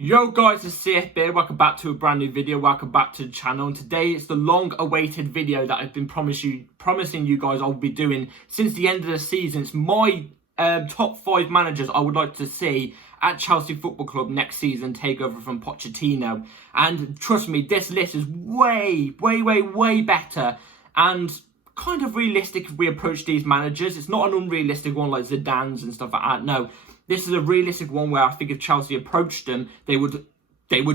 Yo guys, it's CF here. Welcome back to a brand new video. Welcome back to the channel. And today it's the long-awaited video that I've been promising you guys I'll be doing since the end of the season. It's my top 5 managers I would like to see at Chelsea Football Club next season take over from Pochettino. And trust me, this list is way better and kind of realistic if we approach these managers. It's not an unrealistic one like Zidane's and stuff like that. No. This is a realistic one where I think if Chelsea approached them, they would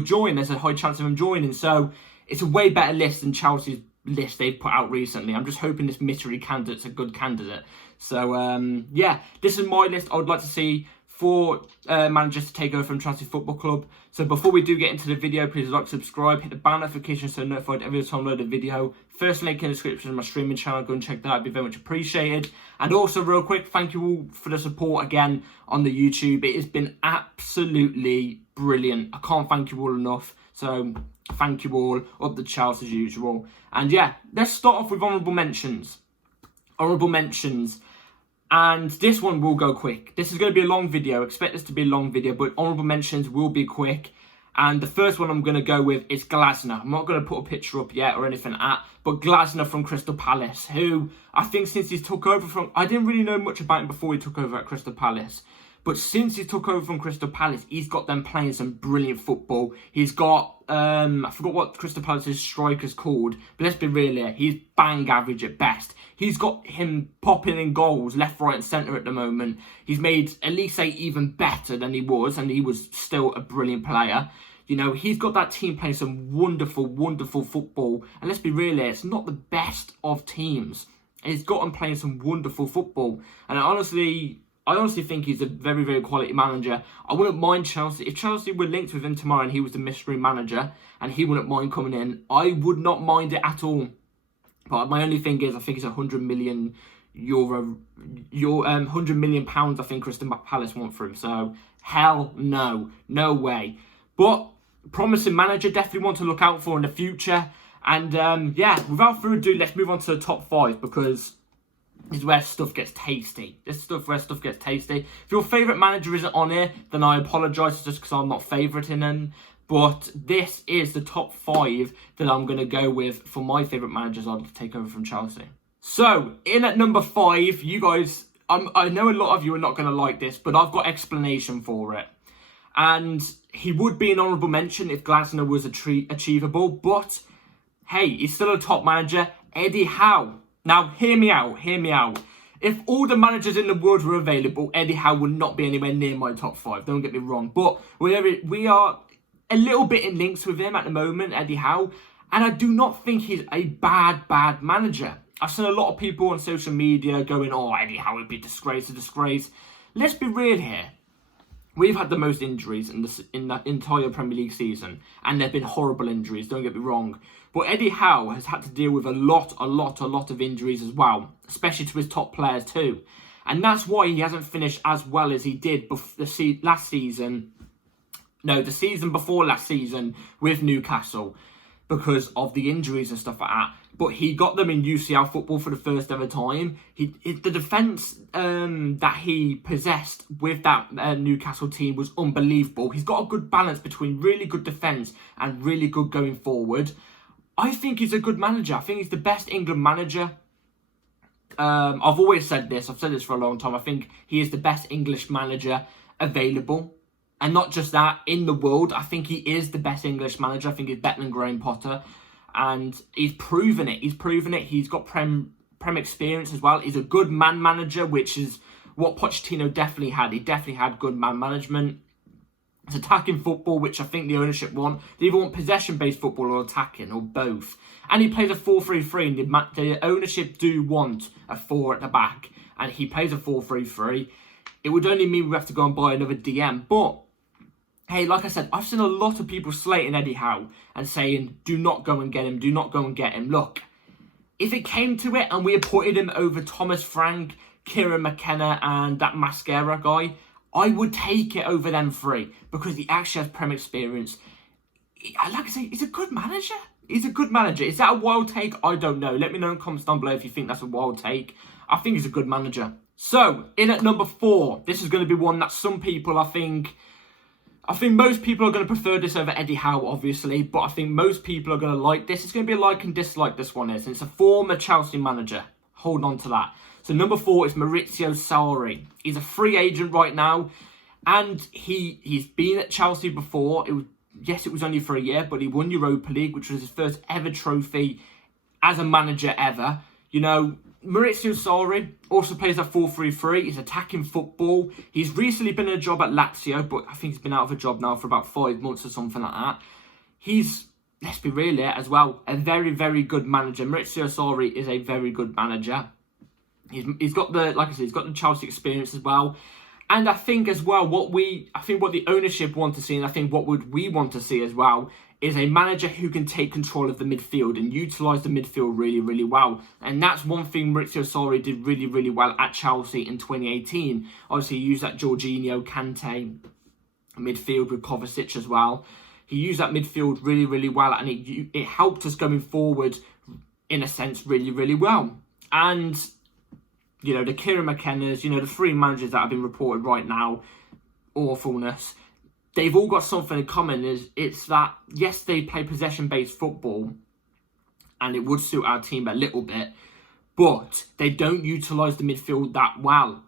join. There's a high chance of them joining. So it's a way better list than Chelsea's list they've put out recently. I'm just hoping this mystery candidate's a good candidate. So, yeah, this is my list I would like to see for managers to take over from Chelsea Football Club. So before we do get into the video, please like, subscribe, hit the bell notification so you're notified every time I upload a video. First link in the description of my streaming channel. Go and check that out. It'd be very much appreciated. And also, real quick, thank you all for the support again on the YouTube. It has been absolutely brilliant. I can't thank you all enough. So thank you all. Up the charts as usual. And yeah, let's start off with honourable mentions. Honourable mentions. And this one will go quick. This is going to be a long video. Expect this to be a long video, but honourable mentions will be quick. And the first one I'm going to go with is Glasner. I'm not going to put a picture up yet or anything like that, but Glasner from Crystal Palace, who I think since he's took over from... I didn't really know much about him before he took over at Crystal Palace. But since he took over from Crystal Palace, he's got them playing some brilliant football. He's got, I forgot what Crystal Palace's striker's called, but let's be real here, he's bang average at best. He's got him popping in goals left, right and centre at the moment. He's made Elise even better than he was, and he was still a brilliant player. You know, he's got that team playing some wonderful football. And let's be real here, it's not the best of teams. He's got him playing some wonderful football. And I honestly think he's a very quality manager. I wouldn't mind Chelsea. If Chelsea were linked with him tomorrow and he was the mystery manager and he wouldn't mind coming in, I would not mind it at all. But my only thing is, I think it's £100 million, £100 million pounds I think Crystal Palace want for him. So, hell no. No way. But, promising manager, definitely want to look out for in the future. And, yeah, without further ado, let's move on to the top 5 because... this is where stuff gets tasty. This is where stuff gets tasty. If your favourite manager isn't on here, then I apologise just because I'm not favouriting them. But this is the top 5 that I'm going to go with for my favourite managers I'd take over from Chelsea. So, in at number 5, you guys... I know a lot of you are not going to like this, but I've got explanation for it. And he would be an honourable mention if Glasner was achievable. But, hey, he's still a top manager. Eddie Howe. Now, hear me out. If all the managers in the world were available, Eddie Howe would not be anywhere near my top 5. Don't get me wrong. But we are a little bit in links with him at the moment, Eddie Howe. And I do not think he's a bad manager. I've seen a lot of people on social media going, oh, Eddie Howe would be a disgrace. Let's be real here. We've had the most injuries in the entire Premier League season. And they've been horrible injuries, don't get me wrong. But Eddie Howe has had to deal with a lot of injuries as well. Especially to his top players too. And that's why he hasn't finished as well as he did last season. No, the season before last season with Newcastle. Because of the injuries and stuff like that. But he got them in UCL football for the first ever time. The defence that he possessed with that Newcastle team was unbelievable. He's got a good balance between really good defence and really good going forward. I think he's a good manager. I think he's the best England manager. I've always said this. I've said this for a long time. I think he is the best English manager available. And not just that, in the world. I think he is the best English manager. I think he's better than Graham Potter. And he's proven it. He's got Prem experience as well. He's a good man manager, which is what Pochettino definitely had. He definitely had good man management. It's attacking football, which I think the ownership want. They either want possession-based football or attacking, or both. And he plays a 4-3-3, and the ownership do want a 4 at the back. And he plays a 4-3-3. It would only mean we have to go and buy another DM. But, hey, like I said, I've seen a lot of people slating Eddie Howe and saying, do not go and get him, do not go and get him. Look, if it came to it and we appointed him over Thomas Frank, Kieran McKenna and that Mascara guy, I would take it over them 3 because he actually has Prem experience. Like I say, he's a good manager. Is that a wild take? I don't know. Let me know in the comments down below if you think that's a wild take. I think he's a good manager. So, in at number 4, this is going to be one that some people, I think, I think most people are going to prefer this over Eddie Howe, obviously, but I think most people are going to like this. It's going to be a like and dislike, this one is. And it's a former Chelsea manager. Hold on to that. So number 4 is Maurizio Sarri. He's a free agent right now, and he's been at Chelsea before. It was only for a year, but he won Europa League, which was his first ever trophy as a manager ever. You know, Maurizio Sarri also plays at 4-3-3. He's attacking football. He's recently been in a job at Lazio, but I think he's been out of a job now for about 5 months or something like that. He's, let's be real here as well, a very, very good manager. Maurizio Sarri is a very good manager. He's got the, like I said, he's got the Chelsea experience as well. And I think as well, what the ownership want to see, and I think what would we want to see as well, is a manager who can take control of the midfield and utilise the midfield really, really well. And that's one thing Maurizio Sarri did really, really well at Chelsea in 2018. Obviously, he used that Jorginho, Kante midfield with Kovacic as well. He used that midfield really, really well, and it helped us going forward, in a sense, really, really well. And, you know, the Kieran McKennas, you know, the 3 managers that have been reported right now, awfulness. They've all got something in common. It's that, yes, they play possession-based football, and it would suit our team a little bit, but they don't utilise the midfield that well.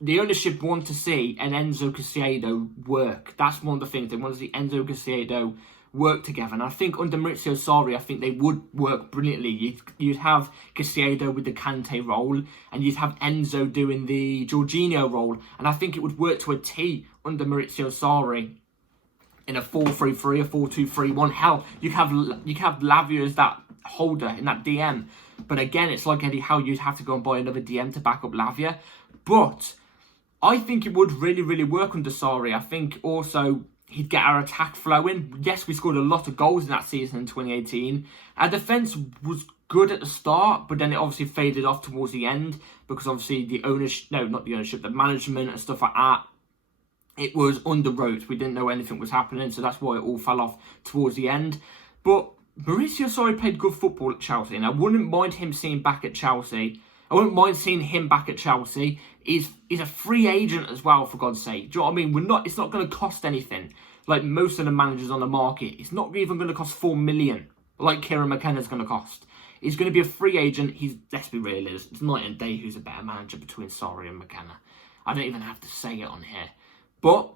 The ownership want to see an Enzo Caicedo work. That's one of the things. They want to see Enzo Caicedo work together. And I think under Maurizio Sarri, I think they would work brilliantly. You'd have Caicedo with the Kante role, and you'd have Enzo doing the Jorginho role. And I think it would work to a T under Maurizio Sarri. In a 4-3-3, a 4-2-3-1. Hell, you have Lavia as that holder in that DM. But again, it's like Eddie Howe, you'd have to go and buy another DM to back up Lavia. But I think it would really, really work under Sarri. I think also he'd get our attack flowing. Yes, we scored a lot of goals in that season in 2018. Our defence was good at the start, but then it obviously faded off towards the end because obviously the management and stuff like that, it was under ropes. We didn't know anything was happening, so that's why it all fell off towards the end. But Maurizio Sarri played good football at Chelsea, and I wouldn't mind him seeing back at Chelsea. I wouldn't mind seeing him back at Chelsea. He's a free agent as well, for God's sake. Do you know what I mean? It's not going to cost anything. Like most of the managers on the market, it's not even going to cost 4 million, like Kieran McKenna's going to cost. He's going to be a free agent. Let's be real, it's night and day who's a better manager between Sarri and McKenna. I don't even have to say it on here. But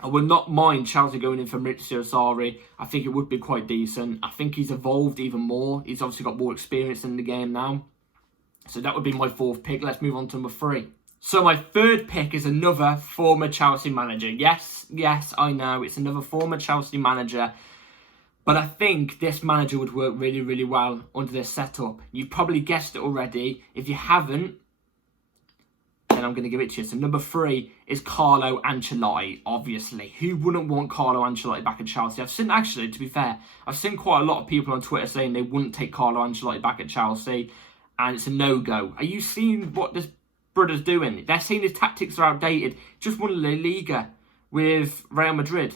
I would not mind Chelsea going in for Maurizio Sarri. I think it would be quite decent. I think he's evolved even more. He's obviously got more experience in the game now. So that would be my 4th pick. Let's move on to number 3. So my 3rd pick is another former Chelsea manager. Yes, I know. It's another former Chelsea manager. But I think this manager would work really, really well under this setup. You've probably guessed it already. If you haven't, then I'm going to give it to you. So number 3 is Carlo Ancelotti, obviously. Who wouldn't want Carlo Ancelotti back at Chelsea? To be fair, I've seen quite a lot of people on Twitter saying they wouldn't take Carlo Ancelotti back at Chelsea, and it's a no-go. Are you seeing what this brother's doing? They're saying his tactics are outdated. Just won La Liga with Real Madrid.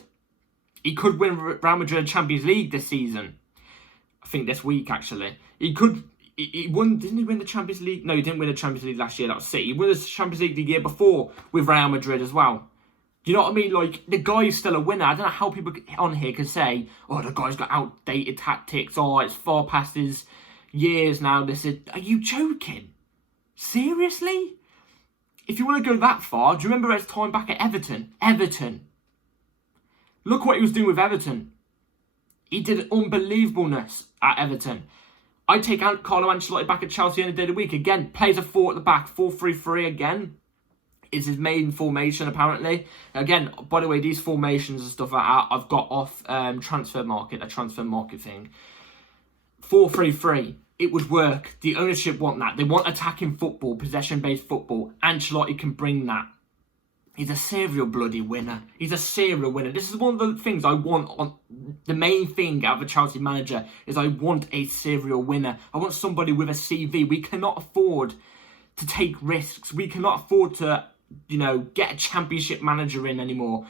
He could win Real Madrid Champions League this season. I think this week, actually. He could... He won, didn't he win the Champions League? No, he didn't win the Champions League last year. That was City. He won the Champions League the year before with Real Madrid as well. Do you know what I mean? Like, the guy's still a winner. I don't know how people on here can say, oh, the guy's got outdated tactics. Oh, it's far past his years now. Are you joking? Seriously? If you want to go that far, do you remember his time back at Everton? Look what he was doing with Everton. He did unbelievableness at Everton. I take out Carlo Ancelotti back at Chelsea any day of the week. Again, plays a 4 at the back. 4-3-3 again is his main formation, apparently. Again, by the way, these formations and stuff like that, I've got off Transfer Market, a Transfer Market thing. 4-3-3, it would work. The ownership want that. They want attacking football, possession-based football. Ancelotti can bring that. He's a serial bloody winner. He's a serial winner. This is one of the things I want. The main thing out of a Chelsea manager is I want a serial winner. I want somebody with a CV. We cannot afford to take risks. We cannot afford to, get a championship manager in anymore.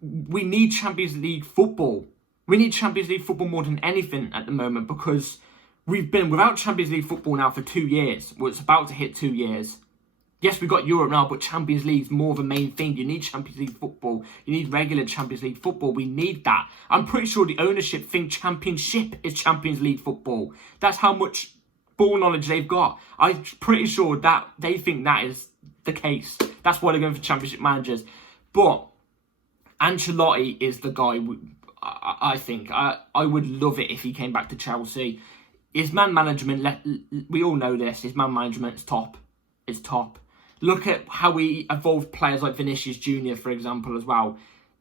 We need Champions League football. We need Champions League football more than anything at the moment because we've been without Champions League football now for 2 years. Well, it's about to hit 2 years. Yes, we've got Europe now, but Champions League's more of a main thing. You need Champions League football. You need regular Champions League football. We need that. I'm pretty sure the ownership think Championship is Champions League football. That's how much ball knowledge they've got. I'm pretty sure that they think that is the case. That's why they're going for Championship managers. But Ancelotti is the guy. I think I would love it if he came back to Chelsea. His man management, we all know this. His man management is top. It's top. Look at how he evolved players like Vinicius Junior, for example, as well.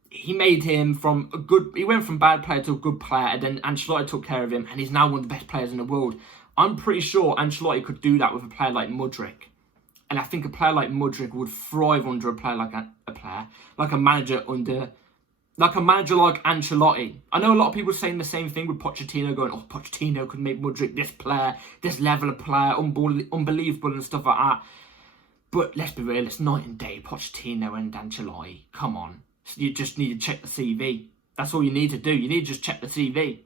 He made him from a good. He went from bad player to a good player, and then Ancelotti took care of him, and he's now one of the best players in the world. I'm pretty sure Ancelotti could do that with a player like Mudryk. And I think a player like Mudryk would thrive under a player like a manager like Ancelotti. I know a lot of people saying the same thing with Pochettino, going, oh, Pochettino could make Mudryk this player, this level of player, unbelievable and stuff like that. But let's be real, it's night and day, Pochettino and Ancelotti. Come on. You just need to check the CV. That's all you need to do. You need to just check the CV.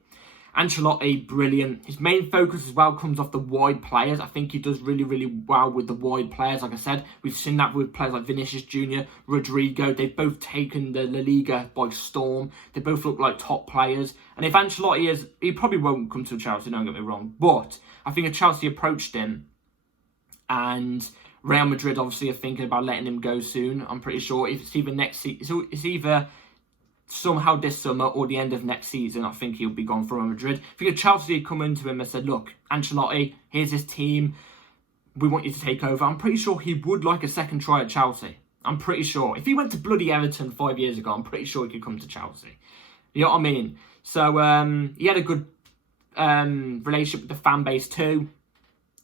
Ancelotti, brilliant. His main focus as well comes off the wide players. I think he does really, really well with the wide players. Like I said, we've seen that with players like Vinicius Junior, Rodrigo. They've both taken the La Liga by storm. They both look like top players. And if Ancelotti is, he probably won't come to Chelsea, don't get me wrong. But I think if Chelsea approached him, and Real Madrid obviously are thinking about letting him go soon, I'm pretty sure it's either next season, it's either somehow this summer or the end of next season, I think he'll be gone from Real Madrid. I think if Chelsea had come into him and said, look, Ancelotti, here's his team, we want you to take over, I'm pretty sure he would like a second try at Chelsea. I'm pretty sure. If he went to bloody Everton 5 years ago, I'm pretty sure he could come to Chelsea. You know what I mean? So he had a good relationship with the fan base too.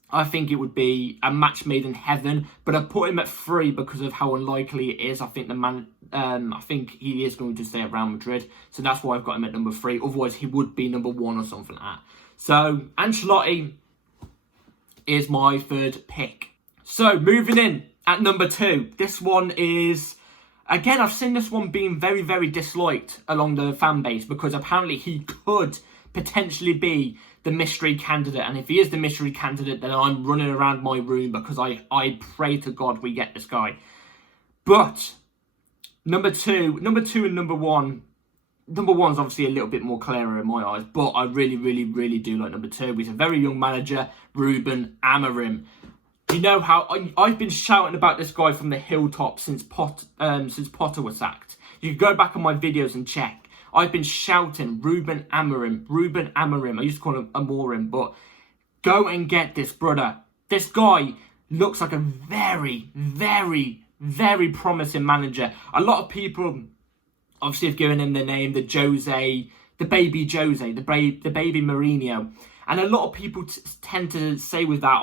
I think it would be a match made in heaven, but I put him at 3 because of how unlikely it is. I think I think he is going to stay at Real Madrid, so that's why I've got him at number 3. Otherwise, he would be number 1 or something like that. So Ancelotti is my 3rd pick. So moving in at number 2, this one is, again, I've seen this one being very, very disliked along the fan base because apparently he could potentially be the mystery candidate, and if he is the mystery candidate, then I'm running around my room because I pray to God we get this guy. But number two and number one. Number one's obviously a little bit more clearer in my eyes, but I really, really, really do like number 2. He's a very young manager, Ruben Amorim. You know how I've been shouting about this guy from the hilltop since Potter was sacked. You can go back on my videos and check. I've been shouting Ruben Amorim. I used to call him Amorim, but go and get this brother. This guy looks like a very, very, very promising manager. A lot of people obviously have given him the name, the baby Jose, the baby Mourinho. And a lot of people tend to say with that,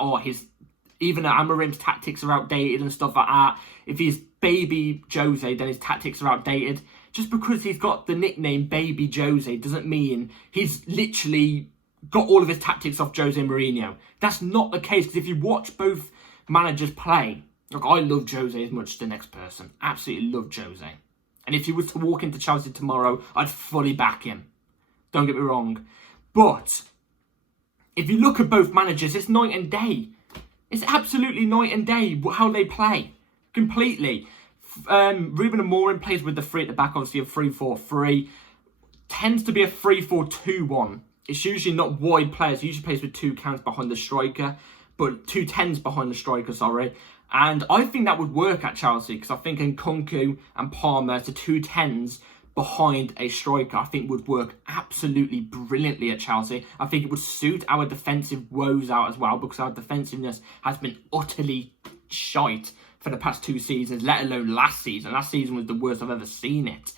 even Amorim's tactics are outdated and stuff like that. If he's baby Jose, then his tactics are outdated. Just because he's got the nickname Baby Jose doesn't mean he's literally got all of his tactics off Jose Mourinho. That's not the case, because if you watch both managers play, look, I love Jose as much as the next person. Absolutely love Jose. And if he was to walk into Chelsea tomorrow, I'd fully back him. Don't get me wrong. But if you look at both managers, it's night and day. It's absolutely night and day how they play. Completely. Ruben Amorim plays with the 3 at the back, obviously a 3-4-3. Tends to be a 3-4-2-1. It's usually not wide players. He usually plays with 2 cams behind the striker, but 2 10s behind the striker, sorry. And I think that would work at Chelsea, because I think Nkunku and Palmer, the 2 10s behind a striker, I think would work absolutely brilliantly at Chelsea. I think it would suit our defensive woes out as well, because our defensiveness has been utterly shite for the past 2 seasons, let alone last season. Last season was the worst I've ever seen it.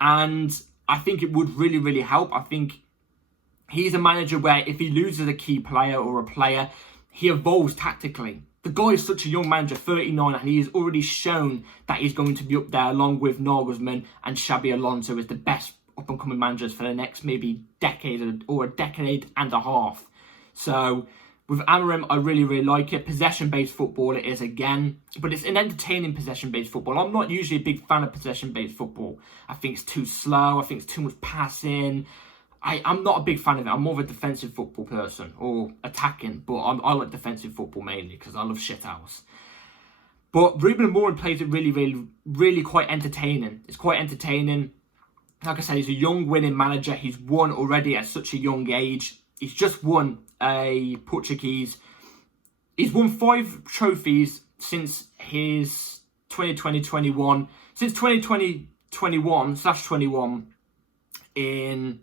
And I think it would really, really help. I think he's a manager where if he loses a key player or a player, he evolves tactically. The guy is such a young manager, 39, and he has already shown that he's going to be up there along with Nagelsmann and Xabi Alonso as the best up-and-coming managers for the next maybe decade or a decade and a half. So with Amorim, I really, really like it. Possession-based football it is again, but it's an entertaining possession-based football. I'm not usually a big fan of possession-based football. I think it's too slow. I think it's too much passing. I'm not a big fan of it. I'm more of a defensive football person, or attacking, but I like defensive football mainly because I love shithouse. But Ruben Amorim plays it really quite entertaining. It's quite entertaining. Like I said, he's a young winning manager. He's won already at such a young age. He's just won a Portuguese. He's won 5 trophies since his 2020-21. Since 2020-21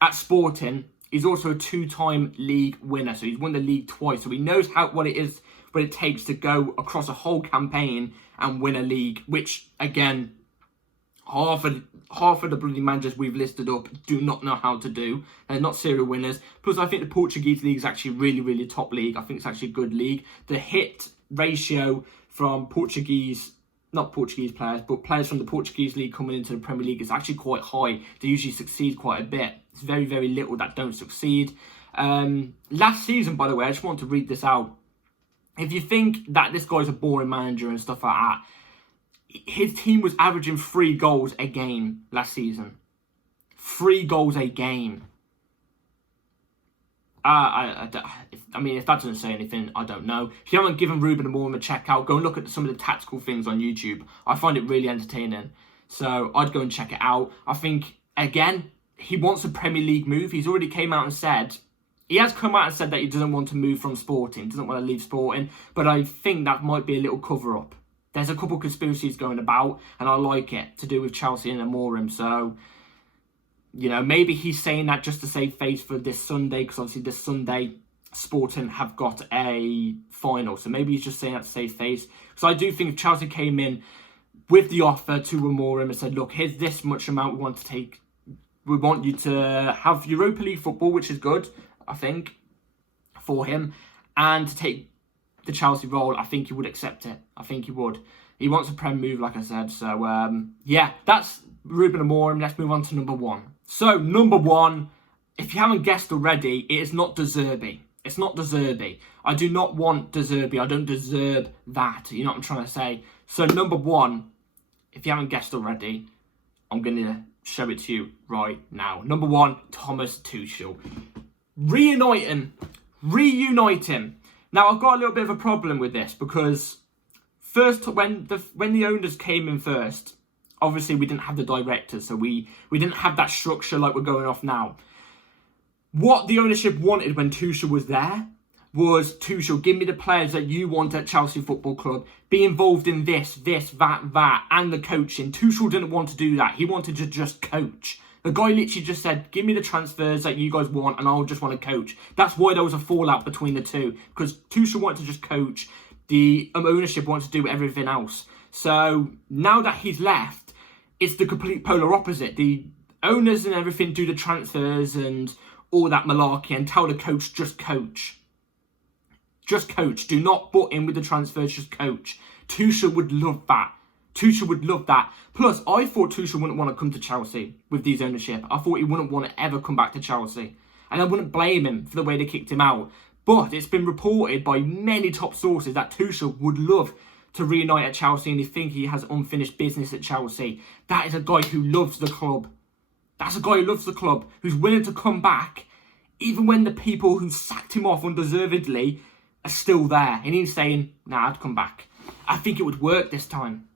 at Sporting. He's also a 2-time league winner. So he's won the league twice. So he knows what it takes to go across a whole campaign and win a league, which again, half of the bloody managers we've listed up do not know how to do. They're not serial winners. Plus, I think the Portuguese league is actually really top league. I think it's actually a good league. The hit ratio from not Portuguese players, but players from the Portuguese league coming into the Premier League is actually quite high. They usually succeed quite a bit. It's very little that don't succeed. Last season, by the way, I just want to read this out. If you think that this guy's a boring manager and stuff like that, his team was averaging 3 goals a game last season. 3 goals a game. If that doesn't say anything, I don't know. If you haven't given Ruben Amorim a check out, go and look at some of the tactical things on YouTube. I find it really entertaining. So I'd go and check it out. I think, again, he wants a Premier League move. He's already came out and said, he has come out and said that he doesn't want to move from Sporting, doesn't want to leave Sporting. But I think that might be a little cover-up. There's a couple of conspiracies going about, and I like it, to do with Chelsea and Amorim. So, you know, maybe he's saying that just to save face for this Sunday, because obviously this Sunday, Sporting have got a final. So maybe he's just saying that to save face. So I do think if Chelsea came in with the offer to Amorim and said, look, here's this much amount we want to take. We want you to have Europa League football, which is good, I think, for him, and to take the Chelsea role, I think he would accept it. I think he would. He wants a Prem move, like I said. So, yeah, that's Ruben Amorim. Let's move on to number 1. So, number 1, if you haven't guessed already, it is not De Zerbi. It's not De Zerbi. I do not want De Zerbi. I don't deserve that. You know what I'm trying to say? So, number 1, if you haven't guessed already, I'm going to show it to you right now. Number 1, Thomas Tuchel. Reunite him. Now, I've got a little bit of a problem with this because first, when the owners came in first, obviously we didn't have the directors, so we didn't have that structure like we're going off now. What the ownership wanted when Tuchel was there was, Tuchel, give me the players that you want at Chelsea Football Club. Be involved in this, that, and the coaching. Tuchel didn't want to do that. He wanted to just coach. The guy literally just said, give me the transfers that you guys want and I'll just want to coach. That's why there was a fallout between the two. Because Tuchel wanted to just coach. The ownership wanted to do everything else. So now that he's left, it's the complete polar opposite. The owners and everything do the transfers and all that malarkey and tell the coach, just coach. Just coach. Do not butt in with the transfers, just coach. Tuchel would love that. Tuchel would love that. Plus, I thought Tuchel wouldn't want to come to Chelsea with these ownership. I thought he wouldn't want to ever come back to Chelsea. And I wouldn't blame him for the way they kicked him out. But it's been reported by many top sources that Tuchel would love to reunite at Chelsea and he thinks he has unfinished business at Chelsea. That is a guy who loves the club. That's a guy who loves the club, who's willing to come back, even when the people who sacked him off undeservedly are still there. And he's saying, nah, I'd come back. I think it would work this time.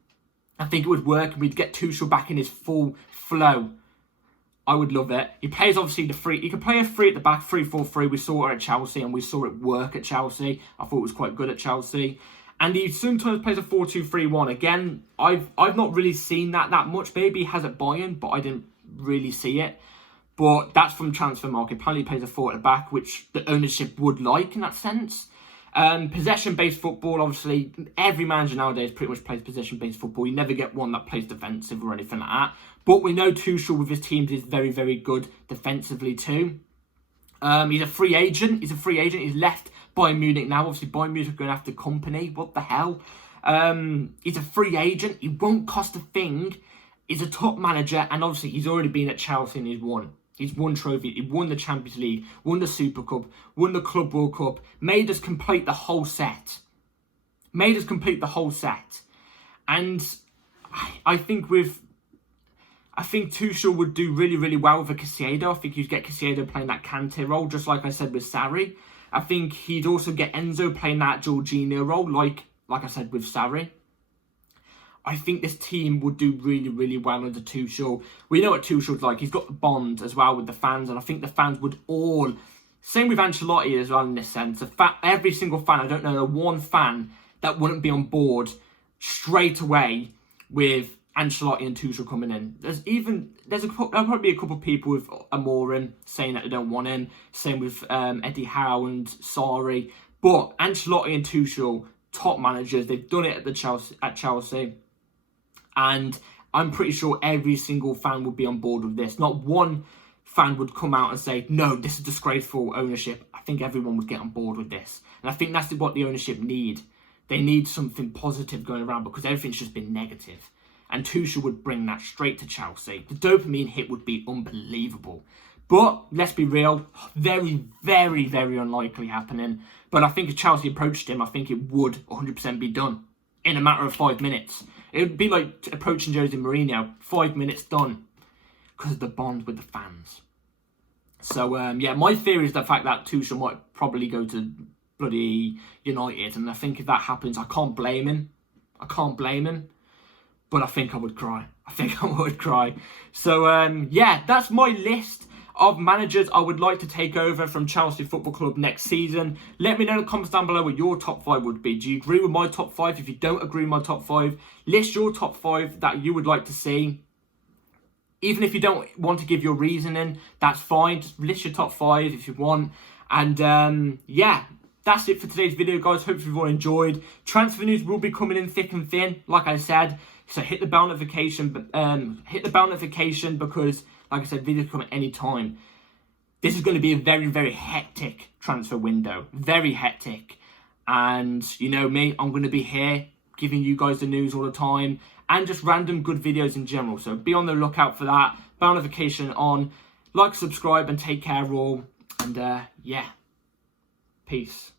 I think it would work and we'd get Tuchel back in his full flow. I would love it. He plays obviously the free. He can play a 3 at the back, 3-4-3. We saw it at Chelsea and we saw it work at Chelsea. I thought it was quite good at Chelsea. And he sometimes plays a 4-2-3-1. Again, I've not really seen that much. Maybe he has at Bayern, but I didn't really see it. But that's from Transfer Market. Apparently he plays a 4 at the back, which the ownership would like in that sense. Possession-based football, obviously, every manager nowadays pretty much plays possession-based football. You never get one that plays defensive or anything like that. But we know Tuchel with his teams is very, very good defensively too. He's a free agent. He's left Bayern Munich now. Obviously, Bayern Munich are going after Company. What the hell? He's a free agent. He won't cost a thing. He's a top manager. And obviously, he's already been at Chelsea and he's won. He's won trophies. He won the Champions League, won the Super Cup, won the Club World Cup, made us complete the whole set. And I think Tuchel would do really, really well with a Caicedo. I think he'd get Caicedo playing that Kante role, just like I said with Sarri. I think he'd also get Enzo playing that Jorginho role, like I said with Sarri. I think this team would do really, really well under Tuchel. We know what Tuchel's like. He's got the bond as well with the fans, and I think the fans would all... Same with Ancelotti as well in this sense. Every single fan, I don't know one fan that wouldn't be on board straight away with Ancelotti and Tuchel coming in. There'll probably be a couple of people with Amorim saying that they don't want him. Same with Eddie Howe and Sarri. But Ancelotti and Tuchel, top managers, they've done it at Chelsea. And I'm pretty sure every single fan would be on board with this. Not one fan would come out and say, no, this is disgraceful ownership. I think everyone would get on board with this. And I think that's what the ownership need. They need something positive going around because everything's just been negative. And Tuchel would bring that straight to Chelsea. The dopamine hit would be unbelievable. But let's be real, very, very, very unlikely happening. But I think if Chelsea approached him, I think it would 100% be done in a matter of 5 minutes. It would be like approaching Jose Mourinho, 5 minutes done, because of the bond with the fans. So, yeah, my theory is the fact that Tuchel might probably go to bloody United. And I think if that happens, I can't blame him. But I think I would cry. So, yeah, that's my list of managers I would like to take over from Chelsea Football Club next season. Let me know in the comments down below what your top 5 would be. Do you agree with my top 5? If you don't agree with my top 5, list your top 5 that you would like to see. Even if you don't want to give your reasoning, that's fine. Just list your top 5 if you want. And yeah, that's it for today's video, guys. Hopefully you've all enjoyed. Transfer news will be coming in thick and thin, like I said. So hit the bell notification. Because, like I said, videos come at any time. This is going to be a very, very hectic transfer window. Very hectic. And you know me, I'm going to be here giving you guys the news all the time. And just random good videos in general. So be on the lookout for that. Bell notification on. Like, subscribe, and take care all. And yeah. Peace.